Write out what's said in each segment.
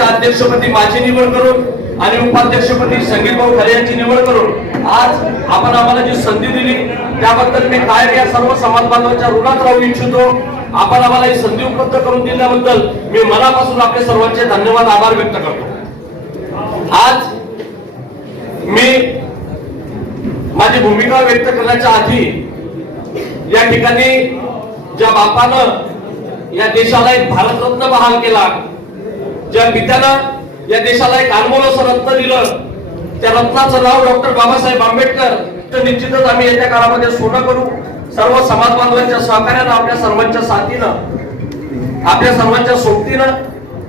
समितीच्या अध्यक्षपदी माझी निवड करून आणि उपाध्यक्षपदी संगीत भाऊ खरे यांची निवड करून आज आपण आम्हाला जी संधी दिली त्याबद्दल मी काय या सर्व समाज बांधवांच्या ऋणात राहू इच्छितो. आपण आम्हाला ही संधी उपलब्ध करून दिल्याबद्दल मी मनापासून आपले सर्वांचे धन्यवाद आभार व्यक्त करतो. आज मी माझी भूमिका व्यक्त करण्याच्या आधी या ठिकाणी ज्या बापानं या देशाला एक भारतरत्न बहाल केला ज्या पित्यानं या देशाला एक अनमोल असं रत्न दिलं त्या रत्नाचं नाव डॉक्टर बाबासाहेब आंबेडकर तर निश्चितच आम्ही येत्या काळामध्ये सोनं करू. सर्व समाज बांधवांच्या सहकार्यानं आपल्या सर्वांच्या साथीनं आपल्या सर्वांच्या सोबतीनं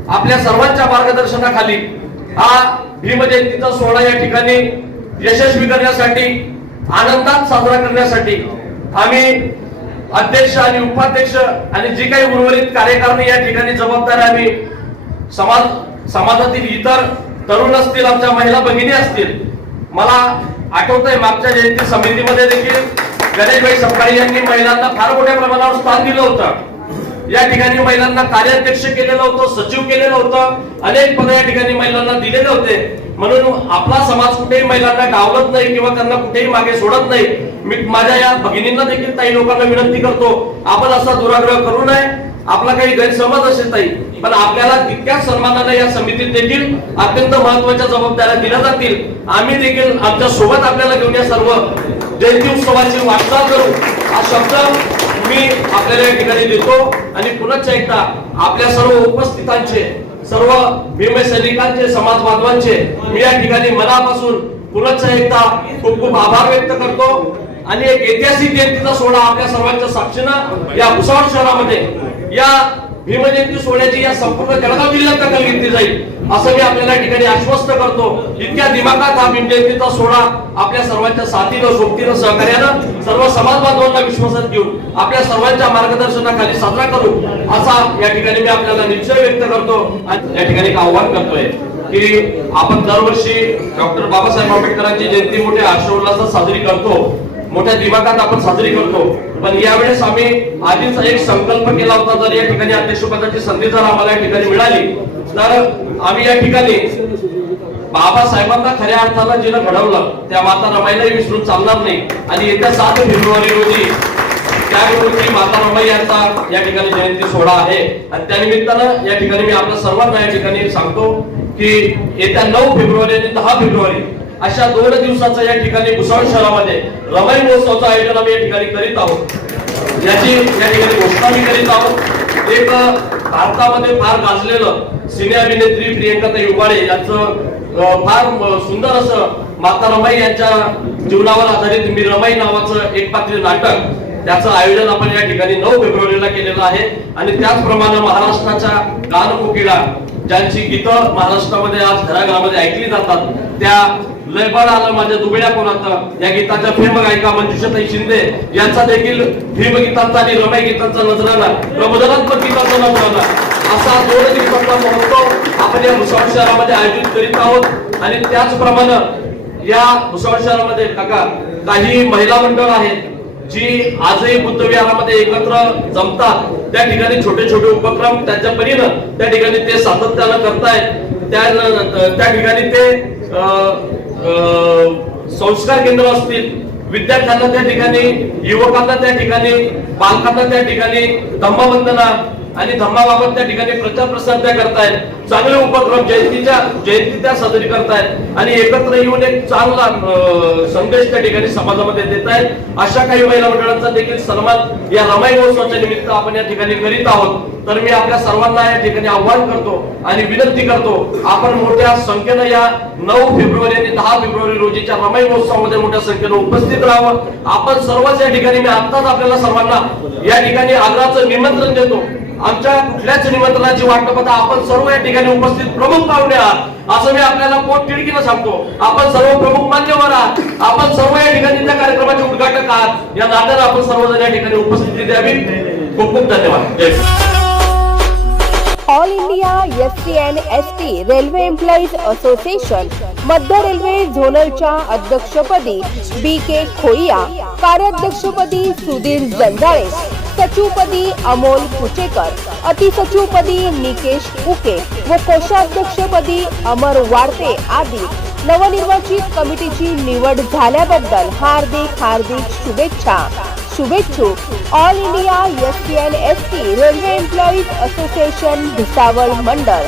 आपल्या सर्वांच्या मार्गदर्शनाखाली हा भीमजयंतीचा सोहळा या ठिकाणी यशस्वी करण्यासाठी आनंदात साजरा करण्यासाठी आम्ही अध्यक्ष आणि उपाध्यक्ष आणि जी काही उर्वरित कार्यकारणी या ठिकाणी जबाबदार आम्ही समाज समाजातील इतर तरुण असतील आमच्या महिला भगिनी असतील मला आठवतंय मागच्या जयंती समितीमध्ये देखील गणेशभाई सपकाळी यांनी महिलांना फार मोठ्या प्रमाणावर स्थान दिलं होतं. या ठिकाणी महिलांना कार्याध्यक्ष केलेलं होतं सचिव केलेलं होतं अनेक पद या ठिकाणी महिलांना दिलेले होते. म्हणून आपला समाज कुठेही महिलांना डावलत नाही किंवा त्यांना कुठेही मागे सोडत नाही. मी माझ्या या भगिनींना देखील काही लोकांना विनंती करतो आपण असा दुराग्रह करू नये. आपला काही गैरसमज असेल ताई पण आपल्याला तितक्या सन्मानाने या समितीत देखील अत्यंत महत्त्वाच्या जबाबदाऱ्या दिल्या जातील. आम्ही देखील आमच्यासोबत आपल्याला घेऊन या सर्व जयंती उत्सवाची वाटचाल करू. हा शब्द मी आपल्याला या ठिकाणी देतो आणि पुन्हा एकदा आपल्या सर्व उपस्थितांचे सर्व भीम सैनिकांचे समाज बांधवांचे मी या ठिकाणी मनापासून पुन्हा एकदा खूप खूप आभार व्यक्त करतो. आणि एक ऐतिहासिक जयंतीचा सोहळा आपल्या सर्वांच्या साक्षीनं या भुसावळ शहरामध्ये या भीमजयंती सोहळ्याची या संपूर्ण जळगाव जिल्ह्यात दखल घेतली जाईल. असं मी आपल्याला ठिकाणी आश्वस्त करतो. इतक्या दिमागात हा भीमजयंतीचा सोहळा आपल्या सर्वांच्या साथीनं सोबतीनं सहकार्यानं सर्व समाज बांधवांना विश्वासात घेऊन आपल्या सर्वांच्या मार्गदर्शनाखाली साजरा करू असा या ठिकाणी मी आपल्याला निश्चय व्यक्त करतो. आणि या ठिकाणी एक आव्हान करतोय की आपण दरवर्षी डॉक्टर बाबासाहेब आंबेडकरांची जयंती मोठ्या हर्षोल्लासात साजरी करतो. मोठ्या दिमागात आपण साजरी करतो. पण यावेळेस आम्ही आधीच एक संकल्प केला होता जर या ठिकाणी अध्यक्षपदाची संधी जर आम्हाला या ठिकाणी मिळाली तर आम्ही या ठिकाणी बाबासाहेबांना खऱ्या अर्थानं जिनं घडवलं त्या माता रमाईलाही विसरून चालणार नाही. आणि येत्या सात फेब्रुवारी रोजी त्या माता रमाई यांचा या ठिकाणी जयंती सोहळा आहे. आणि त्यानिमित्तानं या ठिकाणी मी आपल्या सर्वांना या ठिकाणी सांगतो की येत्या नऊ फेब्रुवारी आणि दहा फेब्रुवारी अशा दोन दिवसाचं या ठिकाणी भुसावळ शहरामध्ये रमाई महोत्सवाचं आयोजन आम्ही या ठिकाणी करीत आहोत. याची या ठिकाणी घोषणा मी करीत आहोत. एक भारतामध्ये फार गाजलेलं सिने अभिनेत्री प्रियंकाताई उबाळे यांचं फार सुंदर असं माता रमाई यांच्या जीवनावर आधारित मी रमाई नावाचं एक पात्री नाटक त्याचं आयोजन आपण या ठिकाणी नऊ फेब्रुवारीला केलेलं आहे. आणि त्याचप्रमाणे महाराष्ट्राच्या गान ज्यांची गीतं महाराष्ट्रामध्ये आज घराघरामध्ये ऐकली जातात त्या लयबळ आलं माझ्या दुबळ्या कोणात या गीताच्या फिल्म गायिका मंजुषाताई शिंदे यांचा देखील भीम गीतांचा आणि रमय गीतांचा नजराना प्रबोधनात्मक गीतांचा नजराना असा दोन दिवसाचा महोत्सव आपण या भुसावळ शहरामध्ये आयोजित करीत आहोत. आणि त्याचप्रमाणे या भुसावळ शहरामध्ये काका काही महिला मंडळ आहेत जी आजही बुद्धविहारामध्ये एकत्र जमतात. त्या ठिकाणी छोटे छोटे उपक्रम त्यांच्या परीनं त्या ठिकाणी ते सातत्यानं करतायत. त्या त्या ठिकाणी ते संस्कार केंद्र असतील विद्यार्थ्यांना त्या ठिकाणी युवकांना त्या ठिकाणी पालकांना त्या ठिकाणी धम्मवंदना आणि धम्माबाबत त्या ठिकाणी प्रचार प्रसार त्या करतायत. चांगले उपक्रम जयंतीच्या जयंती त्या साजरी करतायत आणि एकत्र येऊन एक चांगला संदेश त्या ठिकाणी समाजामध्ये देत आहेत अशा काही महिला मंडळांचा देखील सन्मान या रमाई महोत्सवाच्या निमित्त आपण या ठिकाणी करीत आहोत. तर मी आपल्या सर्वांना या ठिकाणी आव्हान करतो आणि विनंती करतो आपण मोठ्या संख्येनं या नऊ फेब्रुवारी आणि दहा फेब्रुवारी रोजीच्या रमाई महोत्सवामध्ये मोठ्या संख्येनं उपस्थित राहावं. आपण सर्वच या ठिकाणी मी आत्ताच आपल्याला सर्वांना या ठिकाणी आग्रहाचं निमंत्रण देतो. आमच्या कुठल्याच निमंत्रणाची वाट पाहता आपण सर्व या ठिकाणी उपस्थित प्रमुख पाहुणे आहात. असं मी आपल्याला पोट तिडकीनं सांगतो. आपण सर्व प्रमुख मान्यवर आहात. आपण सर्व या ठिकाणी त्या कार्यक्रमाचे उद्घाटक आहात. या नात्याला आपण सर्वजण या ठिकाणी उपस्थिती द्यावी. खूप खूप धन्यवाद. जय all India S T and S T railway employees association मध्य रेल्वे झोनलच्या अध्यक्षपदी बी के खोइया कार्याध्यक्षपदी सुधीर जंजाळे सचिवपदी अमोल कुचेकर अतिसचिवपदी निकेश उके व कोषाध्यक्षपदी अमर वाडते आदी नवनिर्वाचित कमिटीची निवड झाल्याबद्दल हार्दिक हार्दिक शुभेच्छा शुभेच्छुक all India S T and S T railway employees association Bhusawal मंडळ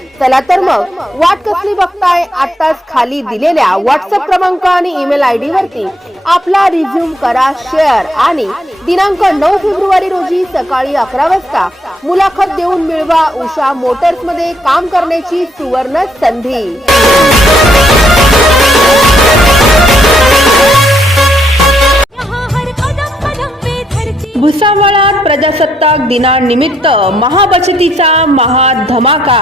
चला तर मग. वाट कसली बघताय? आताच खाली दिलेल्या व्हॉट्सअप क्रमांक आणि ईमेल आय डी वरती आपला रिझ्यूम करा शेअर आणि दिनांक नऊ फेब्रुवारी रोजी सकाळी अकरा वाजता मुलाखत देऊन मिळवा उषा मोटर्समध्ये काम करण्याची सुवर्ण संधी. भुसावळात प्रजासत्ताक दिनानिमित्त महाबचतीचा महाधमाका.